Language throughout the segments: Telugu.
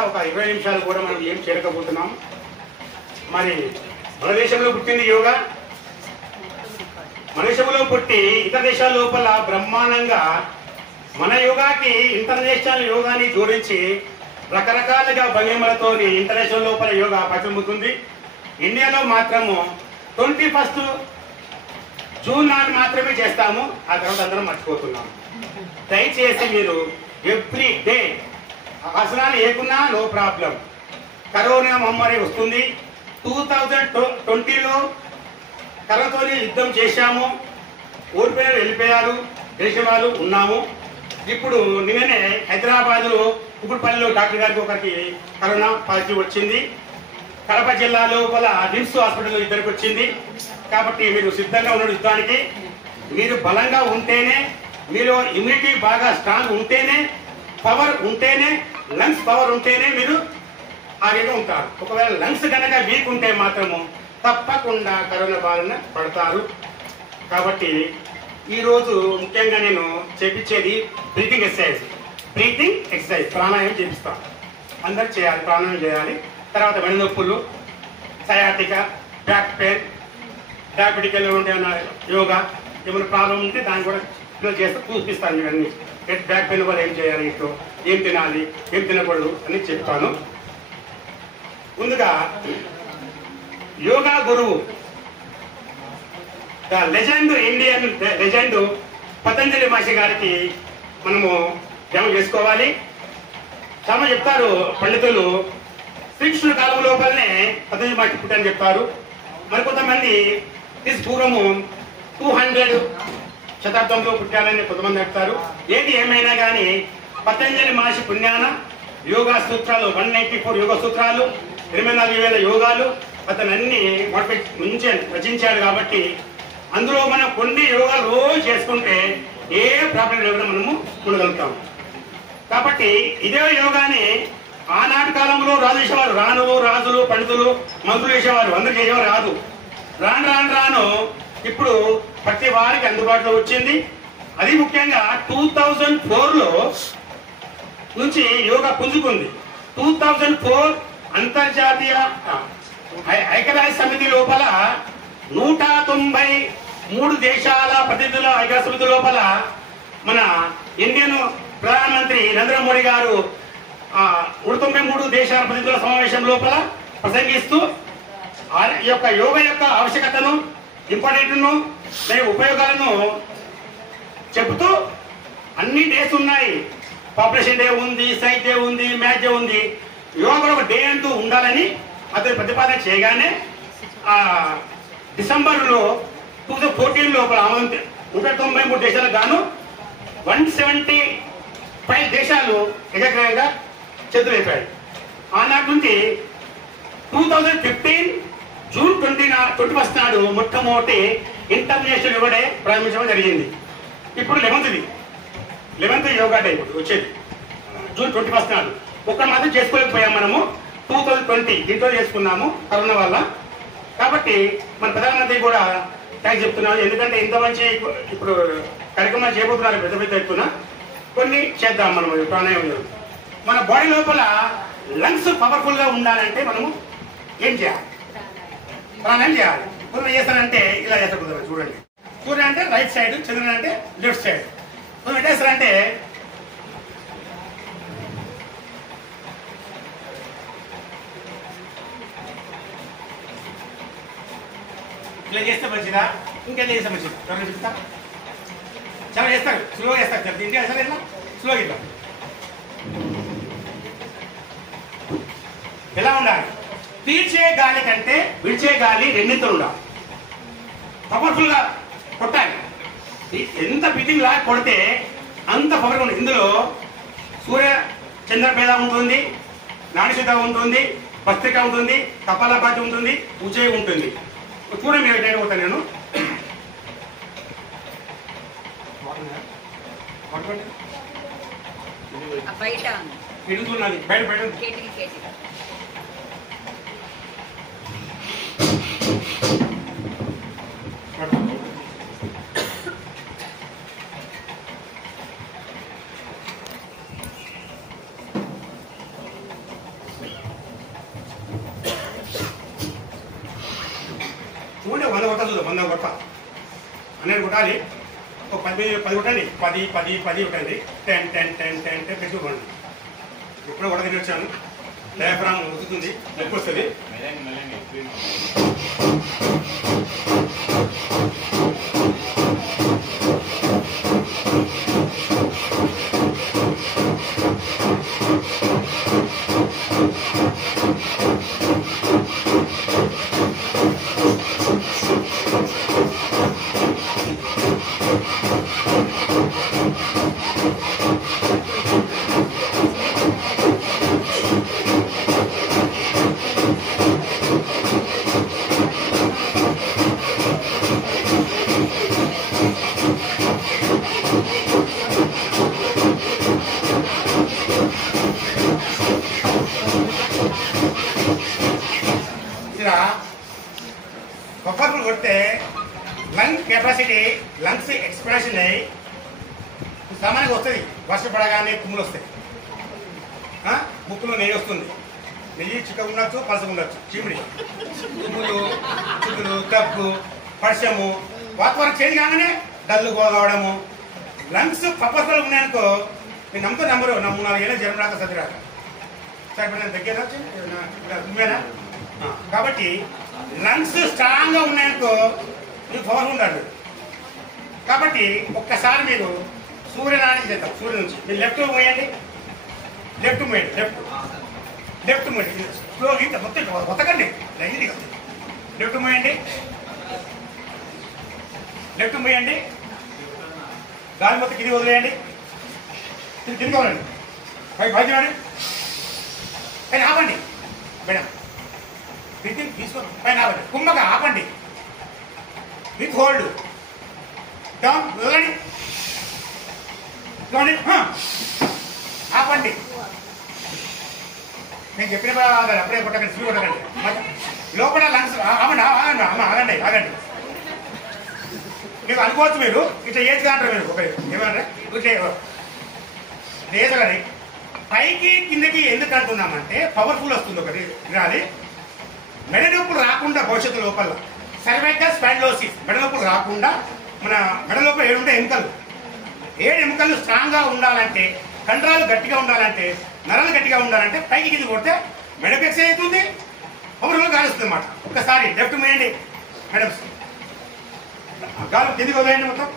ఒక 20 నిమిషాలు కూడా మనం ఏం చేయలేకపోతున్నాం. మరి మన దేశంలో పుట్టింది యోగా, మన దేశంలో పుట్టి ఇతర దేశాల లోపల బ్రహ్మాండంగా మన యోగాకి ఇంటర్నేషనల్ యోగాని జోడించి రకరకాలుగా భంగిమలతో ఇంటర్నేషనల్ లోపల యోగా ప్రతిబింబుతుంది. ఇండియాలో మాత్రము 21 జూన్ నాడు మాత్రమే చేస్తాము, ఆ తర్వాత అందరం మర్చిపోతున్నాము. దయచేసి మీరు ఎవ్రీ డే ఆసనాలు ఏకున్నా నో ప్రాబ్లం. కరోనా మహమ్మారి వస్తుంది. 2020లో కరోనాతో యుద్ధం చేశాము, ఓడిపోయారు, వెళ్ళిపోయారు, దేశం వాళ్ళు ఉన్నాము. ఇప్పుడు నిన్ననే హైదరాబాద్లో కుకుట్పల్లిలో డాక్టర్ గారికి ఒకరికి కరోనా పాజిటివ్ వచ్చింది. కడప జిల్లా లోపల నిమ్స్ హాస్పిటల్లో ఇద్దరికి వచ్చింది. కాబట్టి మీరు సిద్ధంగా ఉన్న యుద్ధానికి. మీరు బలంగా ఉంటేనే, మీలో ఇమ్యూనిటీ బాగా స్ట్రాంగ్ ఉంటేనే, పవర్ ఉంటేనే, లంగ్స్ పవర్ ఉంటేనే మీరు ఆరోగ్యంగా ఉంటారు. ఒకవేళ లంగ్స్ కనుక వీక్ ఉంటే మాత్రము తప్పకుండా కరోనా బారిన పడతారు. కాబట్టి ఈరోజు ముఖ్యంగా నేను చేపించేది బ్రీతింగ్ ఎక్సర్సైజ్, ప్రాణాయామం చేపిస్తాను. అందరు చేయాలి, ప్రాణాయామం చేయాలి. తర్వాత వెన్నునొప్పులు, సయాటిక, బ్యాక్ పెయిన్, డయాబెటికల్ ఉంటే యోగా, ఏమైనా ప్రాబ్లం ఉంటే దాన్ని కూడా పిల్లలు చేస్తే చూపిస్తాను. ఇవన్నీ బ్యాక్ పెయిన్ వల్ల ఏం చేయాలి, ఇంట్లో ఏం తినాలి, ఏం తినకూడదు అని చెప్తాను. ముందుగా యోగా గురువు, the legend, Indian legend Patanjali Maharshi గారికి మనము జమ చేసుకోవాలి. చాలా చెప్తారు పండితులు, శ్రీకృష్ణుడి కాలం లోపలనే పతంజలి మహర్షి పుట్టని చెప్తారు. మరికొంతమంది పూర్వము 200 శతాబ్దంలో పుట్టారని కొంతమంది చెప్తారు. ఏది ఏమైనా కానీ పతంజలి మహర్షి పుణ్యాన యోగా సూత్రాలు 194 యోగా సూత్రాలు, 24,000 యోగాలు అతను అన్ని రచించాడు. కాబట్టి అందులో మనం కొన్ని యోగాలు రోజు చేసుకుంటే ఏ ప్రాబ్లం లేకుండా మనము ఉండగలుగుతాం. కాబట్టి ఇదే యోగాని ఆనాటి కాలంలో రాజు చేసేవారు, రాజులు, పండితులు, మంత్రులు చేసేవారు, అందరూ చేసేవారు కాదు. రాను ఇప్పుడు ప్రతి వారికి అందుబాటులో వచ్చింది. అది ముఖ్యంగా 2004లో నుంచి యోగా పుంజుకుంది. 2004 అంతర్జాతీయ ఐక్యరాజ్య సమితి లోపల 193 దేశాల ప్రతినిధుల ఐక్యరాజ్య సమితి లోపల మన ఇండియన్ ప్రధానమంత్రి నరేంద్ర మోడీ గారు 193 దేశాల ప్రతినిధుల సమావేశం లోపల ప్రసంగిస్తూ ఈ యొక్క యోగా యొక్క ఆవశ్యకతను, ఇంపార్టెంట్ను, ఉపయోగాలను చెబుతూ అన్ని డేస్ ఉన్నాయి. పాపులేషన్ డే ఉంది, సైట్ డే ఉంది, మ్యాచ్ డే ఉంది. యోగా కూడా ఒక డే అంటూ ఉండాలని అతను ప్రతిపాదన చేయగానే డిసెంబర్లో 2014 లోపల 193 దేశాలకు గాను 175 దేశాలు ఏకగ్రీవంగా చేతులైపోయాయి. ఆనాటి నుంచి 2015 జూన్ 21 నాడు మొట్టమొదటి ఇంటర్నేషనల్ యోగా డే ప్రారంభించడం జరిగింది. ఇప్పుడు 11th యోగా డే ఇప్పుడు వచ్చేది జూన్ 21 నాడు. ఒక్క మాత్రం చేసుకోలేకపోయాం మనము. 2020 దీంట్లో చేసుకున్నాము కరోనా వల్ల. కాబట్టి మన ప్రధానమంత్రి కూడా థ్యాంక్స్ చెప్తున్నాను. ఎందుకంటే ఇంత మంచి ఇప్పుడు కార్యక్రమాలు చేయబోతున్నారు పెద్ద ఎత్తున. కొన్ని చేద్దాం మనం ప్రాణాయామం. మన బాడీ లోపల లంగ్స్ పవర్ఫుల్ గా ఉండాలంటే మనము ఏం చేయాలి? ప్రాణాయామం చేయాలి. కొందరు చేస్తారంటే ఇలా చేస్తారు, కుదరదు. చూడండి, సూర్య అంటే రైట్ సైడ్, చంద్రుడు అంటే లెఫ్ట్ సైడ్. కొందరు ఎట్లా చేస్తారంటే ఇలా చేస్తే మంచిదా, ఇంకెలా చేస్తే మంచిది? త్వరగా చెప్తా. చాలా చేస్తారు, స్లోగా చేస్తారు. చెప్తే ఇంటి అసలు ఇట్లా స్లోగా ఇట్లా ఎలా ఉండాలి? పీల్చే గాలి కంటే విడిచే గాలి రెండింతలు ఉండాలి. పవర్ఫుల్ గా కొట్టాలి. ఎంత బ్రీతింగ్ లాగా కొడితే అంత పవర్గా ఉంటుంది. ఇందులో సూర్య చంద్ర భేద ఉంటుంది, నాడిశుద్ధ ఉంటుంది, భస్త్రిక ఉంటుంది, కపాలపాతి ఉంటుంది, ఉజ్జయ ఉంటుంది. చూడండి మీరు ఎట్లా కొడతాను నేను. ఎడుతున్నది బయట బయట 100 కొట్ట చూద్దాం, 100 కొట్ట 100 కొట్టాలి. ఒక 10 కొట్టండి, 10 10 10 కొట్టండి, 10 10 10 10 10 పెట్టుకోండి. ఎప్పుడో కూడా తిని వచ్చాను, డయాఫ్రామ్ ఉతుకుతుంది, నొప్పి వస్తుంది. కొబ్బరి కొడితే లంగ్ కెపాసిటీ, లంగ్స్ ఎక్స్పాన్షన్ అయ్యి సామాన్యంగా వస్తుంది. వర్షం పడగానే తుమ్ములు వస్తాయి, ముక్కులో నెయ్యి వస్తుంది. నెయ్యి చిక్కగా ఉండొచ్చు, పలసగా ఉండొచ్చు. చిమిడి, తుమ్ములు, చుట్టులు, దగ్గు, వర్షము, వాతావరణం చేంజ్ కాగానే డల్లు కావడము. లంగ్స్ పర్పస్లో ఉన్నాయనుకో, నేను నమ్మకం నమ్మరు. 4 ఏళ్ళ జ్వరం రాక సర్ది రాక సార్ ఇప్పుడు నేను దగ్గర ఉమ్మేనా. కాబట్టి లంగ్స్ స్ట్రాంగ్గా ఉన్నాయనుకో మీకు పవర్ ఉండాలి. కాబట్టి ఒక్కసారి మీరు సూర్యనారాయణ చేద్దాం. సూర్యుడు నుంచి మీరు లెఫ్ట్ పోయండి, లెఫ్ట్ పోయండి, లెఫ్ట్ పోయండి. స్లో గీత మొత్తం కొత్తకండి, లెఫ్ట్ పోయండి, లెఫ్ట్ పోయండి. గాలి మొత్తం కింది వదిలేయండి, కింది వదలండి, పైకి చూడండి, పైన ఆపండి. మేడం బ్రీతింగ్ తీసుకోండి, పైన ఆపండి, కుమ్మగా ఆపండి, విత్ హోల్డ్ డౌన్ వదలండి, చూడండి, ఆపండి. నేను చెప్పిన అప్పుడే కొట్టకండి, స్పీడ్ కొట్టకండి. లోపల లంగ్స్ ఆగండి, ఆగండి, ఆగండి. మీకు అనుకోవచ్చు మీరు ఇట్లా ఏజ్ కాంటారు మీరు. ఒక ఏమన్నా ఇట్లా లేదని పైకి కిందకి ఎందుకు అంటున్నామంటే పవర్ఫుల్ వస్తుంది. ఒకటి వినాలి, మెడ నొప్పులు రాకుండా భవిష్యత్తు లోపల సర్వైకల్ స్పాండిలోసిస్, మెడ నొప్పులు రాకుండా మన మెడ లోపల 7 ఉంటాయి ఎముకలు. 7 ఎముకలు స్ట్రాంగ్గా ఉండాలంటే, కండరాలు గట్టిగా ఉండాలంటే, నరాలు గట్టిగా ఉండాలంటే పైకి కింద కొడితే మెడకు ఎక్సైజ్ అవుతుంది, పవర్ఫుల్ కాలుస్తుంది అన్నమాట. ఒక్కసారి లెఫ్ట్ వేయండి మేడం, గాలి కిందికి వదిలేయండి మొత్తం.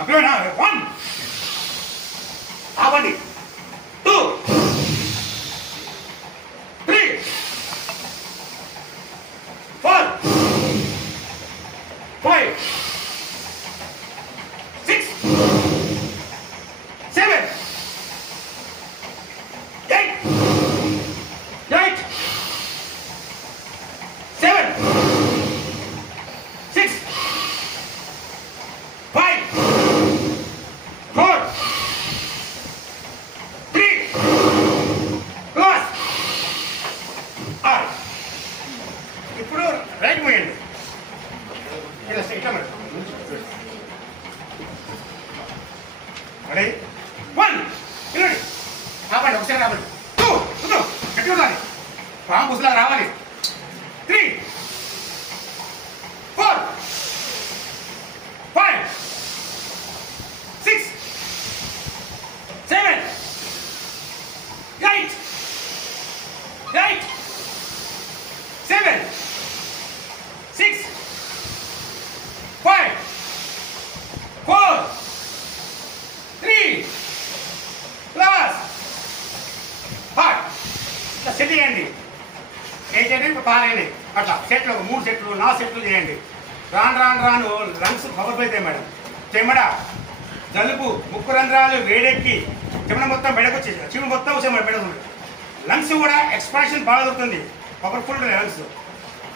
అక్కడ 1 ఆపండి, 2 3 4 5 6 7 8 8 7 6 5 4 3 ఇప్పుడు రైట్ పోయండి. ఇట్లా మేడం అడే 1 ఇలాండి ఆపండి, ఒకసారి ఆపండి. 2 గట్టి ఉండాలి, పాము పుసలా రావాలి. 3 4 5 6 7 8 8 7 6 5 4 3 హార్ట్ ఇట్లా సెట్ చేయండి. ఏం చేయండి, ఇప్పుడు పారేయండి. అట్లా సెట్లు 3 సెట్లు 4 సెట్లు చేయండి. రాను రాను రాను లంగ్స్ పవర్ అవుతాయి మేడం. చెమడ, జలుబు, ముక్కు రంధ్రాలు వేడెక్కి చెమడ మొత్తం బెడకొచ్చేసి చెమడ మొత్తం వచ్చే బెడతుంది. లంగ్స్ కూడా ఎక్స్పాన్షన్ బాగా దొరుకుతుంది, పవర్ఫుల్ లంగ్స్.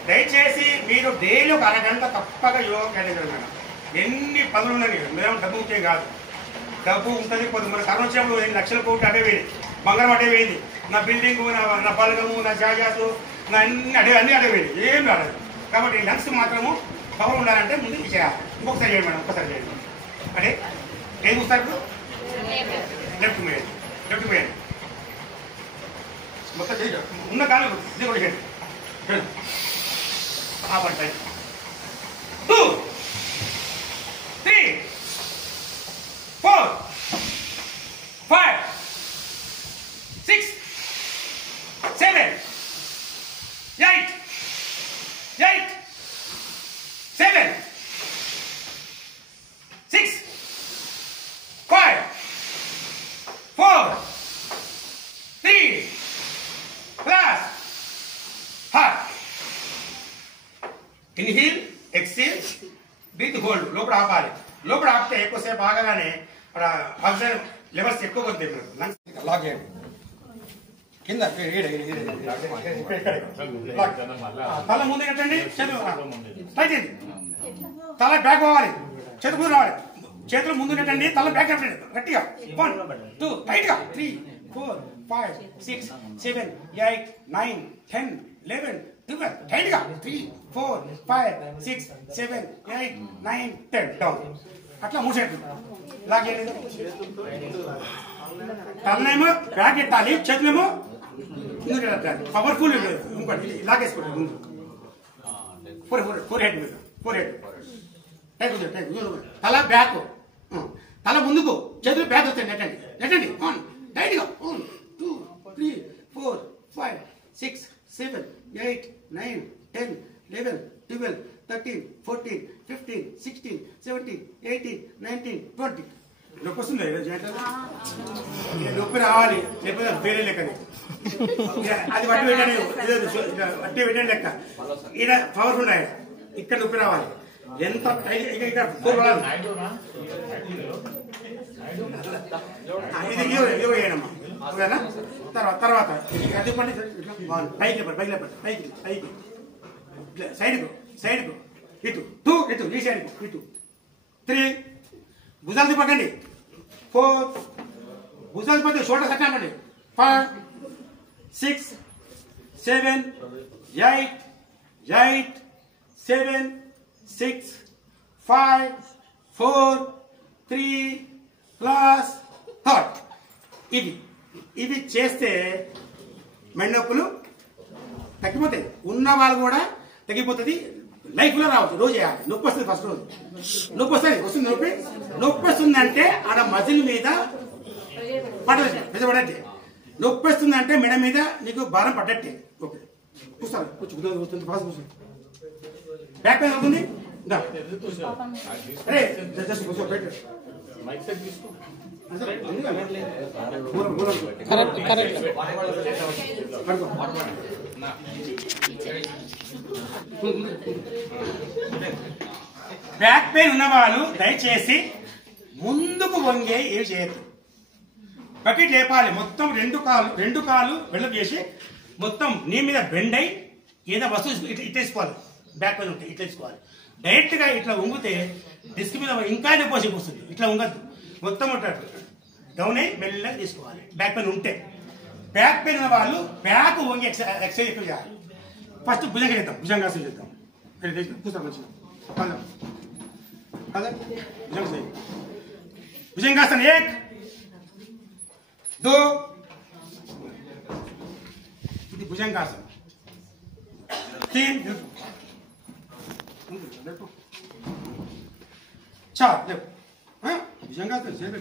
దయచేసి మీరు డైలీ ఒక అరగంట తప్పక యోగా చేయండి మేడం. ఎన్ని పనులు ఉన్నాయి మేడం, డబ్బు ముఖ్యం కాదు. డబ్బు ఉంటుంది, కొద్ది మన కరోనా వచ్చినప్పుడు 8 లక్షల కోట్లు అడే పోయింది, బంగారం అడే పోయింది, నా బిల్డింగు, నా బలగము, నా జాజాసు, నా అన్ని అడే పోయింది, ఏం రాలేదు. కాబట్టి లంగ్స్ మాత్రము పవర్ ఉండాలంటే ముందు ఇది చేయాలి. ఇంకొకసారి చేయండి మేడం, ఒక్కసారి చేయండి. అంటే ఏం చూస్తారు ఇప్పుడు, లెఫ్ట్ వేయండి, లెఫ్ట్ వేయండి, మొత్తం ఉన్న కాలం ఇది కూడా చేయండి. ఆపండి, 2 3 4 5 6 7 8 7 6 5 4 3 plus heart. Inhale, exhale, breathe, hold. లోపల ఆపాలి. లోపల ఆపితే ఎక్కువసేపు ఆగగానే అక్కడ ఆక్సిజన్ లెవెల్స్ ఎక్కువ కొద్ది లాక్ చేయండి. కింద తల ముందు కట్టండి, చేతులు టైట్ చేయండి. తల బ్యాక్ పోవాలి, చేతులు ముందు రావాలి. చేతులు ముందు కట్టండి, తల బ్యాక్ కట్టండి గట్టిగా. 1 2 టైట్ గా 3 4 5 6 7 8 9 10 11 12 టైట్ గా 3 4 5 6 7 8 9 10 డౌన్. అట్లా మూసేయండి. లాక్ చేయండి. తలనేమో బ్యాక్ పెట్టాలి, చేతులేమో ముందు పెట్టాలి. పవర్ఫుల్ ఇంకోటి లాగేసుకోండి ముందు. ఫోర్ హెడ్ మీద, ఫోర్ హెడ్ తల బ్యాక్, తల ముందుకు, చేతులు బ్యాక్ వస్తాయి. నెట్టండి నెట్టండి. 1 టైట్గా 1 2 3 4 5 6 7 8 9 10 11 12 13 14 15 16 17 18 19 20. నొప్పి వస్తుంది. నొప్పి రావాలి, లేకపోతే వేరే లెక్కనే అది వట్టి పెట్టండి, వట్టి పెట్టండి లెక్క. ఇక్కడ పవర్ఫుల్ ఉన్నాయి, ఇక్కడ నొప్పి రావాలి. ఎంత ఇక్కడ ఇది యోగ చేయడమ్మా. ఓకేనా? తర్వాత అది పండి పైకి పైకి పైకి పైకి సైడ్కు సైడ్కు ఇటు 2 ఇటు ఈ సైడ్కు ఇటు 3 భుజాలు తిప్పకండి. 4 భుజాలు తిప్పండి, షోల్డర్ కట్టండి. 5 6 7 8 7 6 5 4 3 ప్లస్ థర్డ్. ఇవి చేస్తే మెడనొప్పులు తగ్గిపోతాయి. ఉన్న వాళ్ళు కూడా తగ్గిపోతుంది. లైఫ్లో రావచ్చు, రోజు చేయాలి. నొప్పి వస్తుంది, ఫస్ట్ రోజు నొప్పి వస్తుంది. నొప్పి వస్తుందంటే ఆడ మజిల్ మీద పడట్టే. నొప్పి వస్తుందంటే మెడ మీద నీకు భారం పడ్డట్టే. ఓకే, కూర్చోాలి. కూర్చుంటుంది, ఫాస్ట్ కూర్చోండి. బ్యాక్ పెయిన్ అవుతుంది. అరే జస్ట్ కూర్చో, పెట్టు. బ్యాక్ పెయిన్ ఉన్న వాళ్ళు దయచేసి ముందుకు వంగే ఏమి చేయొద్దు. బకెట్ లేపాలి. మొత్తం రెండు కాలు వెళ్ళం చేసి మొత్తం నీ మీద బెండ్ అయి ఏదో వస్తువు ఇట్టేసుకోవాలి. బ్యాక్ పెయిన్ ఉంటే ఇట్లేసుకోవాలి. డైరెక్ట్ గా ఇట్లా వంగితే డిస్క్ మీద ఇంకా నొప్పి వస్తుంది. ఇట్లా వంగద్దు, మొత్తం ఉంటాడు డౌన్ అయి మెల్లగా తీసుకోవాలి. బ్యాక్ పెయిన్ ఉంటే. బ్యాక్ పెయిన్ ఉన్న వాళ్ళు బ్యాక్ వంగి ఎక్సర్సైజ్ ఎక్కువ చేయాలి. ఫస్ట్ భుజంగా చేద్దాం, భుజంగాసనం చేద్దాం. కూర్చో మంచిగా భుజంగాసనం 1 2 ఇది భుజంగాసనం 3 4 భుజంగాసనం చేయలేదు.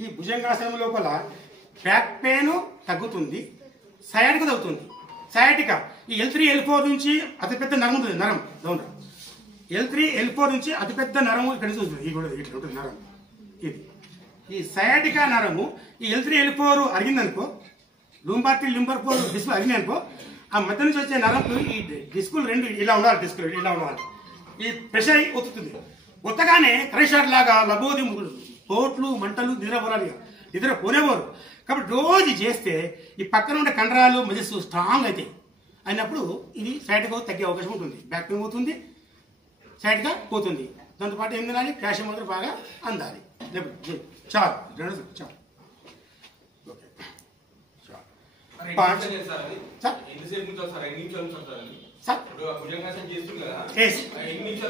ఈ భుజంగాసనం లోపల బ్యాక్ పెయిన్ తగ్గుతుంది, సయాటిక తగ్గుతుంది. సయాటిక ఈ L3 L4 నుంచి అతిపెద్ద నరం ఉంటుంది. నరం డౌన్ L3 L4 నుంచి అతిపెద్ద నరము ఇక్కడ చూస్తుంది. ఇట్లా ఉంటుంది నరం. ఇది ఈ సయాటికా నరము ఈ L3 L4 అరిగిందనుకో, లుంబార్టీ లింబర్ 4 డిస్కులు అరిగినాయనుకో, ఆ మధ్య నుంచి వచ్చే నరంకు ఈ డిస్కులు రెండు ఇలా ఉండాలి. డిస్కులు ఇలా ఉండాలి. ఈ ప్రెషర్ ఒత్తుతుంది. ఒత్తగానే క్రైషర్ లాగా లబోది పోట్లు మంటలు నిద్ర పోనేవారు. కాబట్టి రోజు చేస్తే ఈ పక్కన ఉండే కండరాలు మజిల్స్ స్ట్రాంగ్ అవుతాయి. అయినప్పుడు ఇది సైడ్గా తగ్గే అవకాశం ఉంటుంది. బ్యాక్ పెయిన్ పోతుంది, సైడ్గా పోతుంది. దాంతోపాటు ఏం తినాలి? కాల్షియం మాత్రం బాగా అందాలి. చాలు చాలు. ఓకే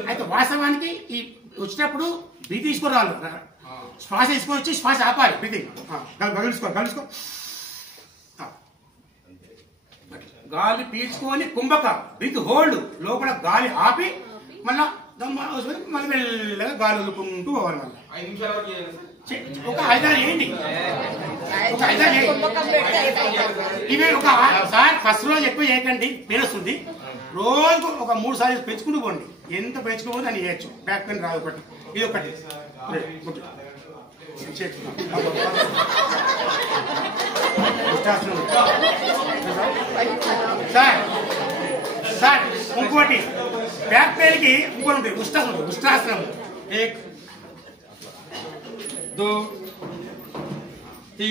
అయితే వాస్తవానికి ఈ వచ్చేటప్పుడు బ్రీత్ తీసుకోరాలి, శ్వాస తీసుకొని వచ్చి శ్వాస ఆపాలి, బ్రీతింగ్ గమనించుకో. గాలి పీల్చుకొని కుంభక బ్రీత్ హోల్డ్, లోపల గాలి ఆపి మళ్ళా మళ్ళీ మెల్లగా గాలి వదులుకుంటూ పోవాలి. మళ్ళీ ఒక 5 చేయండి, ఒక 5 ఇవే ఒక సార్ ఫస్ట్ రోజు ఎక్కువ చేయకండి, పెయిన్ వస్తుంది. రోజుకు ఒక 3 సార్లు పెంచుకుంటూ పోండి, ఎంత పెంచుకోవద్దు అని చేయొచ్చు. బ్యాక్ పెయిన్ రాదు. ఒకటి ఇది ఒకటి సార్ ఇంకోటి బ్యాక్ పెయిన్ కి ఇంకోటి ఉంటుంది ఉష్ట్రాసనం. 1 2 3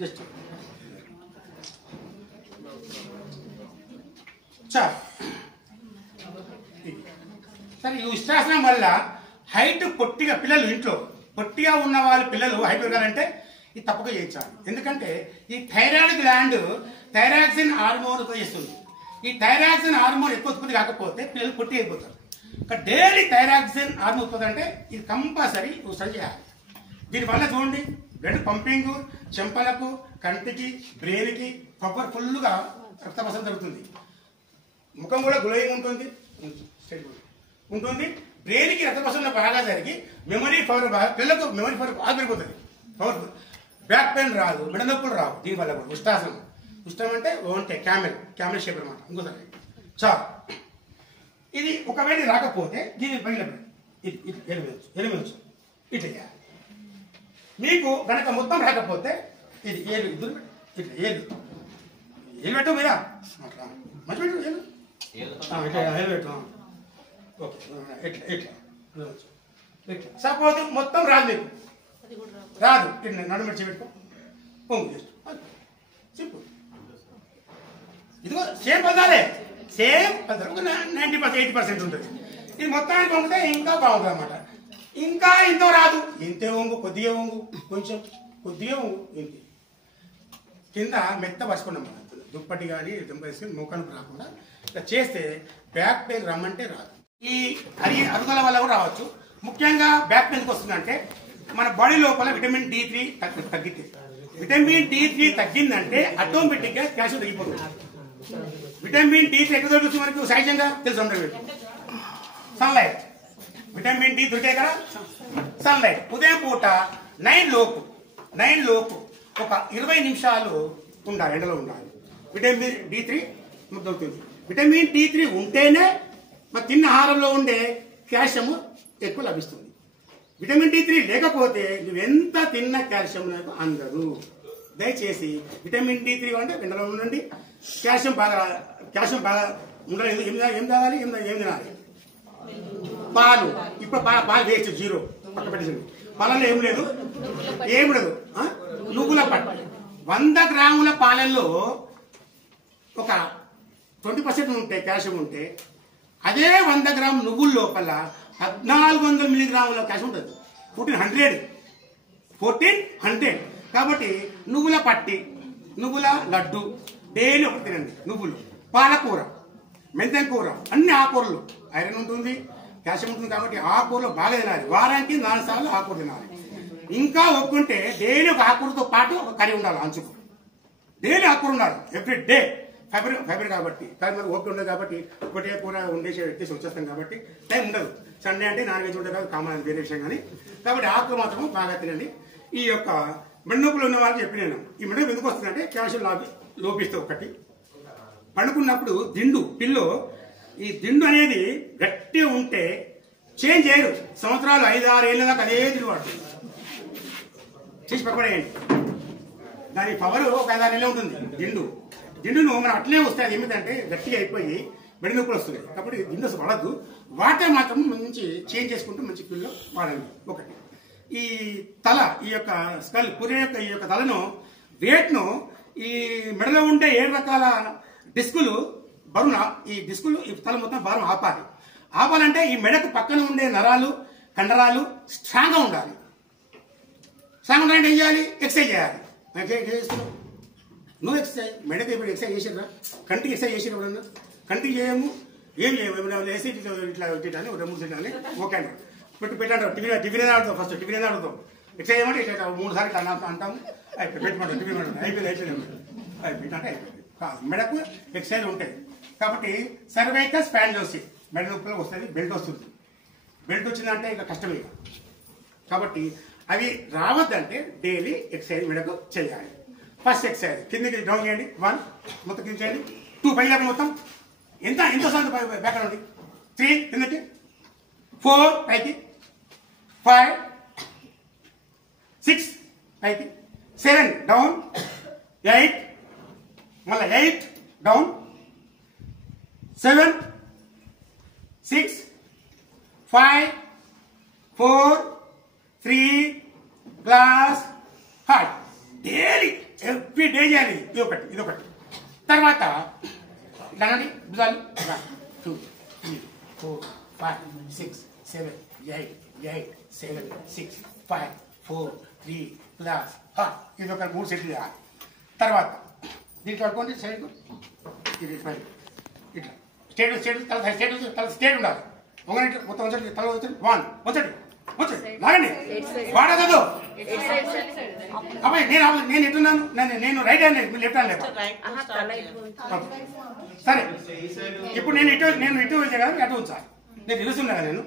జస్ట్ సరే. ఈ ఉష్ట్రాసనం వల్ల హైట్ పొట్టిగా పిల్లలు ఇంట్లో పొట్టిగా ఉన్న వాళ్ళ పిల్లలు హైట్ పెరగాలంటే ఇది తప్పక చేయించాలి. ఎందుకంటే ఈ థైరాయిడ్ గ్లాండ్ థైరాక్సిన్ హార్మోన్ చేస్తుంది. ఈ థైరాక్సిన్ హార్మోన్ ఎక్కువ ఉత్పత్తి కాకపోతే పిల్లలు పొట్టి అయిపోతారు. డైలీ థైరాక్సిన్ హార్మోన్ ఉత్పత్తి అంటే ఇది కంపల్సరీ ఉత్పత్తి చేయాలి. దీనివల్ల చూడండి బ్లడ్ పంపింగ్ చెంపలకు, కంటికి, బ్రెయిన్కి పవర్ఫుల్గా రక్త ప్రసరణ జరుగుతుంది. ముఖం కూడా గ్లోయింగ్ ఉంటుంది. బ్రెయిన్కి రక్త ప్రసరణ బాగా జరిగి మెమరీ పవర్ పిల్లలకు మెమరీ పవర్ బాగా పెరిగిపోతుంది, పవర్ఫుల్. బ్యాక్ పెయిన్ రాదు, మెడ నొప్పులు రావు దీనివల్ల కూడా. ఉష్ట్రాసనం అంటే ఓంటే క్యామెల్ షేప్ అనమాట. ఇంకోసారి చాలు. ఇది ఒకవేళ రాకపోతే దీని పైన ఎలిమినచ్చు ఇట్లా చేయాలి. మీకు కనుక మొత్తం రాకపోతే ఇది ఏలు ఇద్దరు ఇట్లా ఏలు పెట్టు మీరా మంచి పెట్టు ఏలు పెట్టు. ఓకే ఇట్లా సపోజ్ మొత్తం రాదు, మీకు రాదు, ఇట్లా నడుమడిచి పెట్టుకో, పొంగు చేస్తూ సింపుల్. ఇదిగో సేమ్ పదాలే, సేమ్ పదాలు 90% 80% ఉంటుంది. ఇది మొత్తానికి పొంగితే ఇంకా బాగుంటుంది అన్నమాట. ఇంకా ఎంతో రాదు, ఇంతే వంగు, కొద్దిగా వంగు, కొంచెం కొద్దిగా వంగు, ఇంతే. కింద మెత్త పరుచుకున్నాం మనం, దుప్పటి కానీ దుంపేసుకుని మోకానికి రాకుండా ఇట్లా చేస్తే బ్యాక్ పెయిన్ రమ్మంటే రాదు. ఈ అరుగుదల వల్ల కూడా రావచ్చు. ముఖ్యంగా బ్యాక్ పెయిన్కి వస్తుందంటే మన బాడీ లోపల విటమిన్ D3 తగ్గితే, విటమిన్ D3 తగ్గిందంటే ఆటోమేటిక్గా క్యాల్షియం తగ్గిపోతుంది. విటమిన్ D3 ఎక్కడ దొరుకుతుంది మనకు సహజంగా తెలుసు ఉండదు. సన్లైట్, విటమిన్ D దొరికే కదా సన్లైట్. ఉదయం పూట 9 లోపు ఒక 20 నిమిషాలు ఉండాలి, ఎండలో ఉండాలి. విటమిన్ D3 దొరుకుతుంది. విటమిన్ D3 ఉంటేనే మన తిన్న ఆహారంలో ఉండే కాల్షియం ఎక్కువ లభిస్తుంది. విటమిన్ D3 లేకపోతే నువ్వెంత తిన్న కాల్షియం నాకు అందదు. దయచేసి విటమిన్ D3 అంటే ఎండలో ఉండండి. కాల్షియం బాగా ఉండాలి. ఏం తాగాలి, ఏం తినాలి? పాలు. ఇప్పుడు పాలు వేస్ట్, 0 పక్క పెట్టేసింది. పాలలో ఏం లేదు. నువ్వుల పట్టు 100 గ్రాముల పాలల్లో ఒక 20% ఉంటే కాల్షియం ఉంటే, అదే 100 గ్రాము నువ్వుల లోపల 1400 మిల్లీగ్రాముల కాల్షియం ఉంటుంది. 1400. కాబట్టి నువ్వుల పట్టి, నువ్వుల లడ్డు డైలీ ఒకటి తినండి. నువ్వులు, పాలకూర, మెంతం కూర, అన్ని ఆకూరలు ఐరన్ ఉంటుంది, కాల్షియం ఉంటుంది. కాబట్టి ఆకూరలు బాగా తినాలి. వారానికి 4 సార్లు ఆకూర తినాలి. ఇంకా ఒప్పుకుంటే డైలీ ఒక ఆకూరతో పాటు ఒక కర్రీ ఉండాలి, అంచుకు డైలీ ఆకూర ఉండాలి. ఎవ్రీ డే ఫైబర్ కాబట్టి. కానీ మనకు ఓపిక ఉండదు కాబట్టి ఒకటే కూర ఉండేసి ఎట్టేసి వచ్చేస్తాం కాబట్టి టైం ఉండదు. సండే అంటే నాన్ వెజ్ ఉంటుంది, కామన్ వేరే విషయం. కానీ కాబట్టి ఆకులు మాత్రం బాగా తినండి. ఈ యొక్క మెడనొప్పులు ఉన్న వాళ్ళకి చెప్పి నేను, ఈ మెడనొప్పి ఎందుకు వస్తుందంటే కాల్షియం లోపిస్తే ఒకటి. పండుకున్నప్పుడు పిల్లో ఈ దిండు అనేది గట్టిగా ఉంటే చేంజ్ చేయరు. సంవత్సరాలు 5-6 ఏళ్ళ దాకా అదే తిరుగుబాటు చేసి పక్కపడేయండి. దాని పవర్ ఒక 5-6 ఏళ్ళే ఉంటుంది. దిండును మనం అట్లే వస్తే అది ఏమిటంటే గట్టిగా అయిపోయి మెడ నొప్పులు వస్తుంది. కాబట్టి దిండు అసలు పడద్దు. వాటర్ మాత్రం మంచి చేంజ్ చేసుకుంటూ మంచి పిల్లో వాడండి. ఒకటి ఈ తల, ఈ యొక్క స్కల్ పుర్రె యొక్క ఈ యొక్క తలను వెయిట్ను ఈ మెడలో ఉండే 7 రకాల డిస్కులు బరువున ఈ తల మొత్తం భారం ఆపాలంటే ఈ మెడకు పక్కన ఉండే నరాలు, కండరాలు స్ట్రాంగ్గా ఉండాలి. స్ట్రాంగ్ ఉండాలంటే ఏం చేయాలి? ఎక్సర్సైజ్ చేయాలి. చేస్తున్నావు నువ్వు ఎక్సర్సైజ్. మెడకు ఇప్పుడు ఎక్సర్సైజ్ చేసిరా? కంటికి ఎక్సర్సైజ్ చేసిరా? ఎవరన్నా కంటికి చేయము, ఏం చేయము. వేసి ఇట్లా అని 2-3 తినాలి. ఓకే అండి. పెట్టంటారు టిఫిన్ ఆడుతాం ఫస్ట్ టిఫిన్ ఆడుతాం ఎక్సైజ్ చేయమంటే ఇట్లా 3 సార్లు ఇట్లా అంటాము అయిపోయి పెట్టుకుంటాం టిఫిన్ అయిపోయింది అయిపోయింది అంటే అయిపోయింది కాదు మెడకు ఎక్సైజ్ ఉంటాయి కాబట్టి సర్వైకల్ స్పాండిలోసిస్ మెడ నొప్పులకు వస్తుంది బెల్ట్ వస్తుంది బెల్ట్ వచ్చిందంటే ఇక కష్టమే కాబట్టి అవి రావద్దంటే డైలీ ఎక్సర్సైజ్ మెడకు చేయాలి ఫస్ట్ ఎక్సర్సైజ్ కిందికి డౌన్ చేయండి 1 మొత్తం కింద చేయండి 2 పైకి మొత్తం ఎంత సంత బ్యాక్ అండి 3 కిందకి 4 పైకి 5 6 పైకి 7 డౌన్ 8 మళ్ళీ 8 down 7 6 5 4 3 class hard daily every day చేయాలి ఇదొకటి తర్వాత ఇలాంటి భుజాలు 2 3 4 5 6 7 8 7 6 5 4 3 క్లాస్ హార్డ్ ఇదొక 3 సెట్లు చేయాలి తర్వాత దీంట్లో పడుకోండి సైడ్కు ఇది ఇట్లా తల స్టేట్ ఉండాలి ఒకటి మొత్తం వచ్చండి తల వచ్చండి 1 వచ్చండి లాగండి వాడదు అబ్బాయి నేను ఎట్టున్నాను నేను రైట్ హ్యాండ్ మీరు లెఫ్ట్ హ్యాండ్ లేక సరే ఇప్పుడు నేను ఇటు వచ్చా కదా అటు ఉంచా నేను తెలుస్తున్నా కదా నేను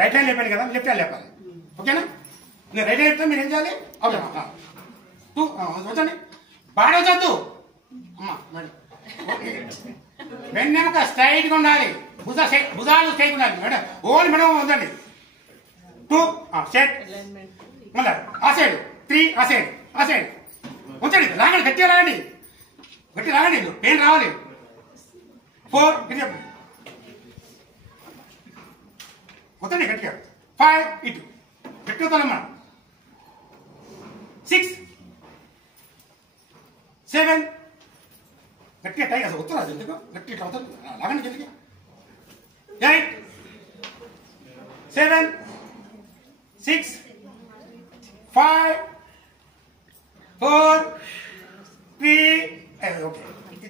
రైట్ హ్యాండ్ లేపాను కదా లెఫ్ట్ హ్యాండ్ లేపాలి ఓకేనా నేను రైట్ హ్యాండ్ చెప్తాను మీరు ఏం చేయాలి అవునా వచ్చండి బాడవద్దు అమ్మా మేడం వెన్నెముక స్ట్రైట్గా ఉండాలి భుజాలు స్ట్రైట్ ఉండాలి మేడం ఓన్లీ మేడం ఉందండి 2 సెట్ మళ్ళీ ఆ సైడ్ 3 ఆ సైడ్ ఉంచండి లాగండి గట్టిగా లాగండి పెయిన్ రావాలి 4 ఇటు వద్దండి గట్టిగా 5 ఇటు పెట్టుకోతానమ్మా 6 7 గట్టిగా టైం అసలు వస్తుంది ఎందుకు గట్టి ఇట్లా అవుతుంది లాగండి కిందకి 8 7 6 5 4